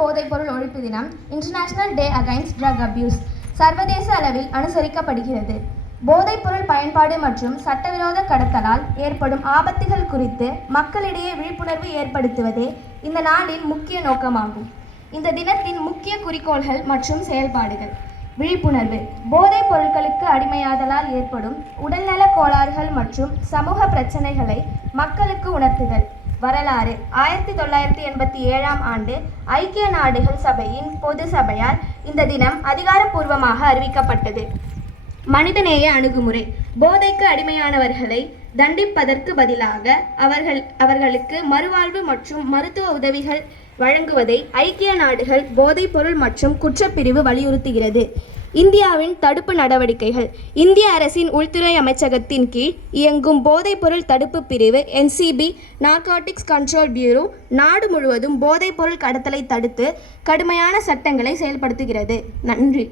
போதைப்பொருள் ஒழிப்பு தினம் international day against drug abuse சர்வதேச அளவில் அனுசரிக்கப்படுகிறது. போதைப்பொருள் பயன்பாடு மற்றும் சட்டவிரோத கடத்தலால் ஏற்படும் ஆபத்துகள் குறித்து மக்களிடையே விழிப்புணர்வு ஏற்படுத்துவதே இந்த நாளின் முக்கிய நோக்கமாகும். இந்த தினத்தின் முக்கிய குறிக்கோள்கள் மற்றும் செயல்பாடுகள்: விழிப்புணர்வு: போதைப் பொருட்களுக்கு அடிமையாதலால் ஏற்படும் உடல்நல கோளாறுகள் மற்றும் சமூக பிரச்சனைகளை மக்களுக்கு உணர்த்துதல். வரலாறு: 1987ஆம் ஆண்டு ஐக்கிய நாடுகள் சபையின் பொது சபையால் இந்த தினம் அதிகாரப்பூர்வமாக அறிவிக்கப்பட்டது. மனிதநேய அணுகுமுறை: போதைக்கு அடிமையானவர்களை தண்டிப்பதற்கு பதிலாக அவர்களுக்கு மறுவாழ்வு மற்றும் மருத்துவ உதவிகள் வழங்குவதை ஐக்கிய நாடுகள் போதைப்பொருள் மற்றும் குற்றப்பிரிவு வலியுறுத்துகிறது. இந்தியாவின் தடுப்பு நடவடிக்கைகள்: இந்திய அரசின் உள்துறை அமைச்சகத்தின் கீழ் இயங்கும் போதைப்பொருள் தடுப்பு பிரிவு NCB நார்கோட்டிக்ஸ் கண்ட்ரோல் பியூரோ நாடு முழுவதும் போதைப்பொருள் கடத்தலை தடுத்து கடுமையான சட்டங்களை செயல்படுத்துகிறது. நன்றி.